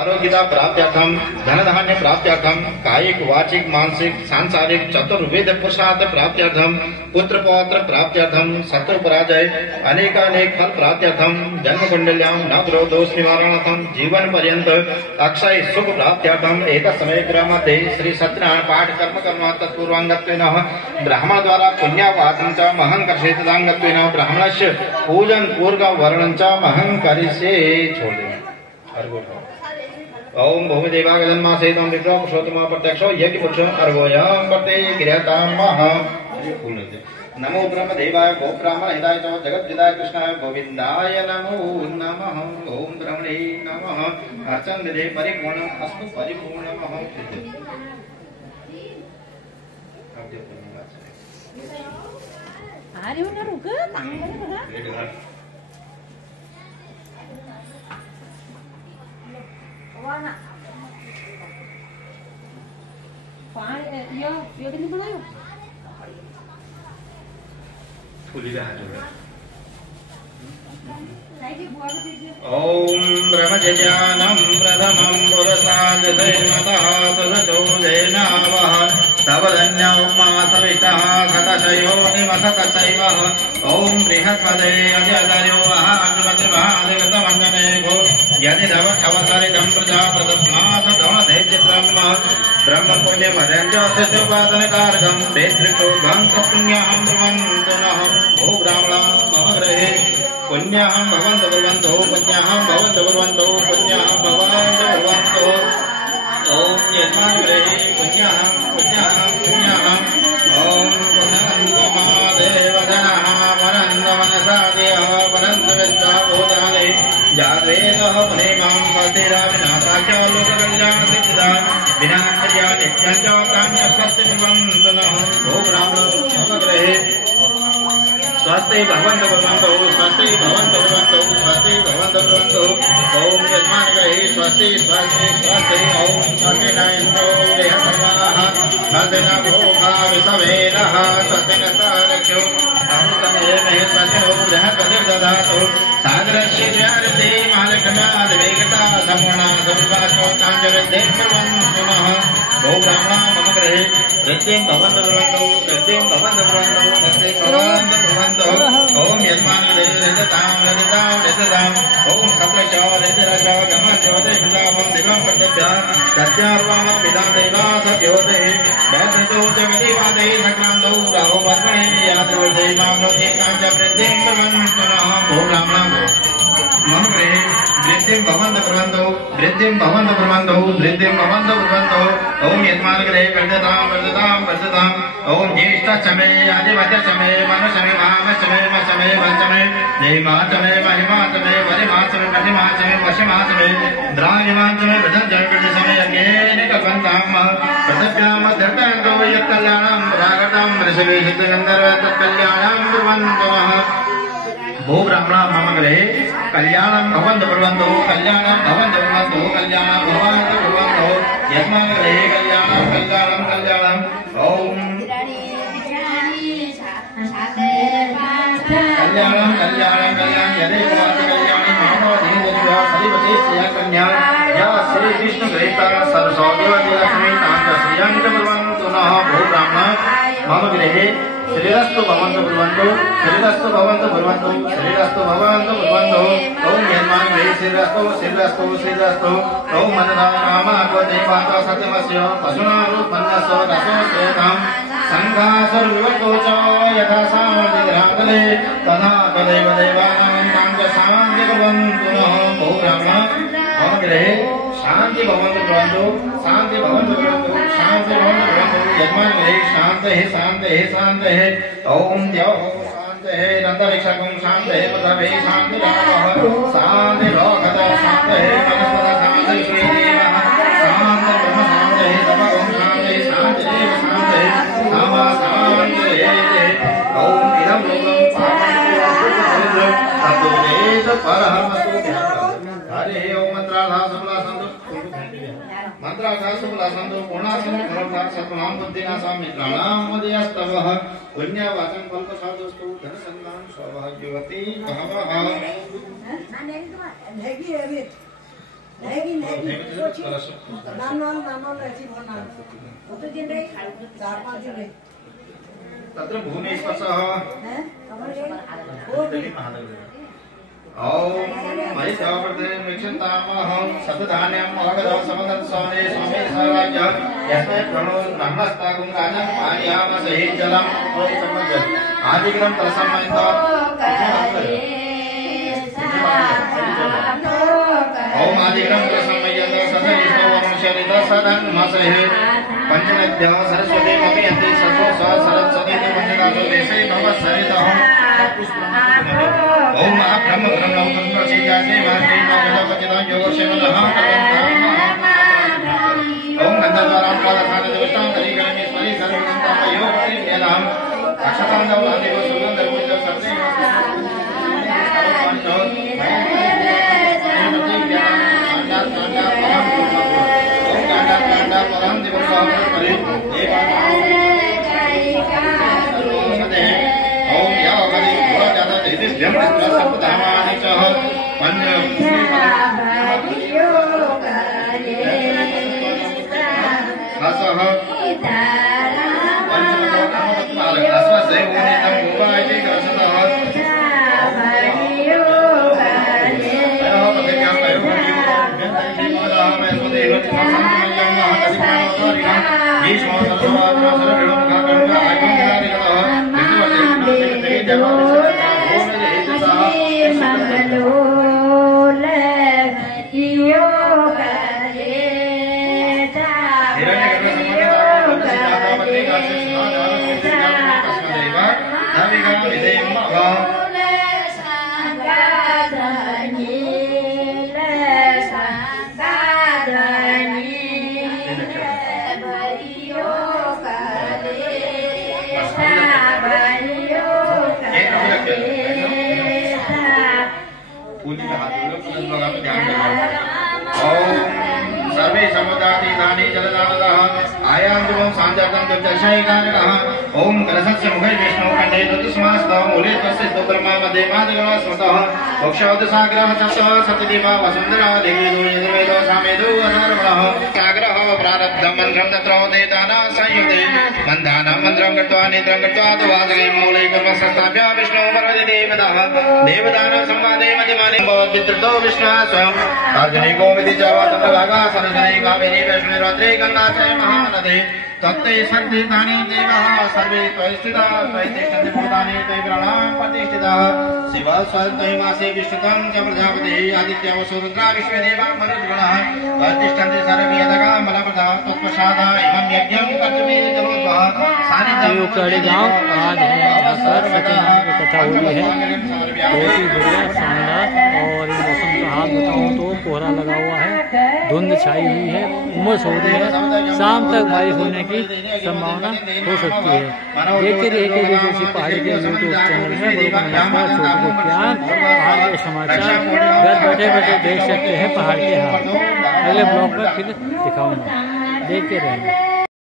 आरोग्यता प्राप्त्यर्थम धन धान्य प्राप्त्यर्थम कायिक वाचिक मानसिक सांसारिक चतुर्विध पुरुषार्थ प्राप्त्यर्थम पुत्र पौत्र प्राप्त्यर्थम शत्रु पराजय अनेकानेक फल प्राप्त्यर्थम जन्म कुंडल्यां नवग्रह दोष निवारणार्थम जीवन पर्यंत अक्षय सुख प्राप्त्यर्थम एतत् समय मध्ये श्री सत्यनारायण पाठ कर्म कर्म तत्पूर्वांगत्वेन ब्राह्मण द्वारा पुण्यावाचन च महं कर्षितांगत्वेन ब्राह्मणस्य पूजन पूर्व वर्णन च महं करिष्ये छोड़ दें। ओम भूमि देवागजन्मासेतम विग्रह पुरुषोत्तम प्रत्यक्षो यज्ञ पुरुषो अर्वोयम प्रते गिरतामः। नमो ब्रह्म देवाय गो ब्राह्मण हिताय च जगत हिताय कृष्णाय गोविंदाय नमो नमः। ओम ब्रह्मणे नमः। अर्चन दे परिपूर्ण अस्तु परिपूर्णमः। अरे उन्हें रुक तांगल बघा वाना पानी यो किती बनायो फुली हात जोडा। ओम ब्रह्मज्ञानं प्रथमं पुरुषात् दैवतः सुरचोदेनावः तवधन्यौमा सवितः सतशयो निमसतशैवः। ओम बृहस्पते अजयदर्यो महान्वतिभादेवतमञ्जने भो यदि तव अवसरितं प्रजापतस्मात् दवधेचित्रं ब्रह्म पुण्यमदञ्जोपासनकारकं वेदृष्टो ध्वंसपुण्यं ब्रुवन्तु नः। भो ब्राह्मणा मम गृहे पुण्यं भवन्तु ब्रुवन्तु पुण्यं भवन्तु ब्रुवन्तु पुण्यं भवन्तु ब्रुवन्तु। ओम यस्मात् गृहे पुण्यं पुण्यं पुण्यं ओम पुण्यं महादेवजनः वरन्द मनसादयः वरन्द विद्याभूतानि जातवेदः प्रेमां फलतेरा विनाशाच लोककल्याणसिद्धिदा विनाशया नित्यं च कान्य स्वस्ति ब्रुवन्तु नः। भो ब्राह्मण मम गृहे स्वस्ति भवन्तु ब्रुवन्तु स्वस्ति भवन्तु ब्रुवन्तु स्वस्ति भवन्तु ब्रुवन्तु। ओम यस्मात् गृहे स्वस्ति स्वस्ति स्वस्ति ओम स्वस्ति न इन्द्रो देहसर्वाः स्वस्ति न भोगा विषवेदः स्वस्ति न सारक्षो अमृतमेव स्वस्ति नो बृहस्पतिर्दधातु सागरस्य ज्ञानते महालक्ष्म्यादिवेगता सम्पूर्णा संस्काशोत्ताञ्जलिर्दे ब्रुवन्तु नः। भो ब्राह्मणा मम गृहे वृद्धिं भवन्तु ब्रुवन्तु वृद्धिं भवन्तु ब्रुवन्तु वृद्धिं भवन्तु ब्रुवन्तु। ओम यस्मात् गृहे रजतां रजतां रजतां ओम सत्रच रजरच गमच देवतां दिवं प्रत्यभ्यः सत्यार्वाम विदा देवा सत्योदे वैद्यतो जगदेवादे सक्रान्तौ राहो वर्गणे यादवदे मामलोके काञ्च वृद्धिं ब्रुवन्तु नः। भो ब्राह्मणा मम गृहे वृद्धिं भवन्तु ब्रुवन्तु वृद्धिं भवन्तु ब्रुवन्तु वृद्धिं भवन्तु ब्रुवन्तु। ओम यस्मात् गृहे वर्धतां वर्धतां वर्धतां ओम ज्येष्ठचमे आदिवचमे मनुचमे महामचमे मचमे वचमे देहिमाचमे महिमाचमे वरिमाचमे महिमाचमे वशमाचमे द्राविमाचमे वृद्धजमे अज्ञेन कल्पन्तां प्रत्यभ्यां धर्तन्तो यत्कल्याणं रागतं ऋषभे सिद्धगन्धर्व तत्कल्याणं ब्रुवन्तु नः। भो ब्राह्मणा मम गृहे कल्याणं भवन्तु ब्रुवन्तु कल्याणं भवन्तु ब्रुवन्तु कल्याणं भवन्तु ब्रुवन्तु। यस्मात् गृहे कल्याणं कल्याणं कल्याणं ओम कल्याणं कल्याणं कल्याणं यदि भवति कल्याणी मानवधि देव्या सरिवते स्या कन्या या श्री विष्णु गृहीता सरस्वती समेतां श्रियं च ब्रुवन्तु नः। भो ब्राह्मणा मम गृहे श्रीरस्तु भवन्तु ब्रुवन्तु श्रीरस्तु भवन्तु ब्रुवन्तु श्रीरस्तु भवन्तु ब्रुवन्तु। ओम यस्मात् गृहे श्रीरस्तु श्रीरस्तु श्रीरस्तु ओम मनदा नाम देवाता सत्यमस्य पशुना रूपन्नस्य रसो श्रेतां संघासुर विवतो च यथा सामर्थिरातले तथा तदेव देवानां काञ्च शान्ति भवन्तु नः। भो ब्राह्मणा मम गृहे शांति भवन्तु ब्रुवन्तु शांति भवन्तु ब्रुवन्तु शांति भवन्तु ब्रुवन्तु। यस्मात् गृहे शान्तिः शान्तिः शान्तिः ओम द्यौः शान्तिः अन्तरिक्षं शान्तिः पृथिवी शान्तिरापः शान्तिर्लोकतः शान्तिः वनस्पतयः शान्तिः श्रीदेवः शान्तिः ब्रह्म शान्तिः तपः शान्तिः शान्तिरेव शान्तिः नामा शान्तिरेव। ओम इदं लोकं पावनं ततो वेद परमस्तु। हरे ओम मंत्रार्था सुबला संतो मंत्रार्था सुबला संतो पूर्णासम फलता सत्नाम बुद्धिनासाम मित्राणाम मदयस्तवः पुण्यवाचन फलप्रसादस्तु धन संधान सौभाग्यवती भवः। नहीं नाम ऐसी बोलना तो दिन रहे 4-5 दिन रहे तत्र भूमि स्पर्शः ओम महिषावर्ते मिक्षन्तामहं सतधान्यं अवगतं समदत्सोने स्वामे सराज्य यस्मै प्रणो नमस्तागुं राजं पायामसहि जलम् आदिग्रं तत्समयत ओम आदिग्रं तत्समयत सदहितो वंशरित सदन्मसहि पंचनद्य सरस्वती मपयन्ति सतो सरस्वती वंशदासो देशे भवसरितः ओम ब्रह्म ब्रह्म ब्रह्मचर्यासे महर्षि नवदपतिना योगसेवनः ओम गन्धद्वारां कालधान देवतां हरिगणेश्वरी सर्वसंतां योगपरिज्ञानां अक्षतां दवलादिव सुगन्धर्मुज सर्वे परम दिवसं करे ओम यावगति पुराजाता तेजस्व्यं सप्तधामानि च पंच हसः पंचमकामवत्माल अस्वसे उन्नीतं उपायति करसतः सर्वे समुदातीतानि जलदानदः आयान्तिमं साञ्जातं दशैकानकः ओम कलशस्य मुखे विष्णु खण्डे ऋतुस्मास्तः मूले तस्य स्तोत्रमा मध्ये मादगणः स्मृतः मोक्षोदसाग्रः चतः सतदीपा वसुन्धरा देवी यजुर्वेदो सामेदो अथर्वणः साग्रः प्रारब्धं मन्त्रं तत्र उदेताना संयुते मन्दानं मन्त्रं कृत्वा निद्रं कृत्वा द्वादशे मूले कर्म संस्थाप्य विष्णु वर्वति देवताः देवतानां संवादे मध्यमाने भवद्वित्रतो विष्णुः स्वयं अर्जुनीको विधि च वातन्द्रभागा सरस्वती कामिनी वैष्णवी गंगा च महानदी तत्ते सर्वेतानि देवाः सर्वे त्वयि स्थिताः त्वयि तिष्ठन्ति भूतानि त्वयि प्राणाः प्रतिष्ठिताः शिवः स्वयं मासे विष्णुतं च प्रजापतिः आदित्य वसु रुद्रा विश्वदेवा मरुद्गणः प्रतिष्ठन्ति सर्वे यदगा मलप्रदाः तत्प्रसादा इमं यज्ञं कर्तुमे जलोद्भवः सानिध्यं गाँव आज है यहाँ पर सत्यनारायण की कथा हुई है। बहुत ही बढ़िया शानदार। और मौसम का हाल बताऊँ तो कोहरा लगा हुआ है, धुंध छाई हुई है, उमस हो रही है, शाम तक बारिश होने की संभावना हो सकती है। देखते रहिए विदेशी पहाड़ी के यूट्यूब चैनल में नमस्कार छोटू ज्ञान पहाड़ के समाचार घर बैठे बैठे देख सकते हैं पहाड़ के हाल। अगले ब्लॉग में फिर दिखाऊंगा, देखते रहेंगे।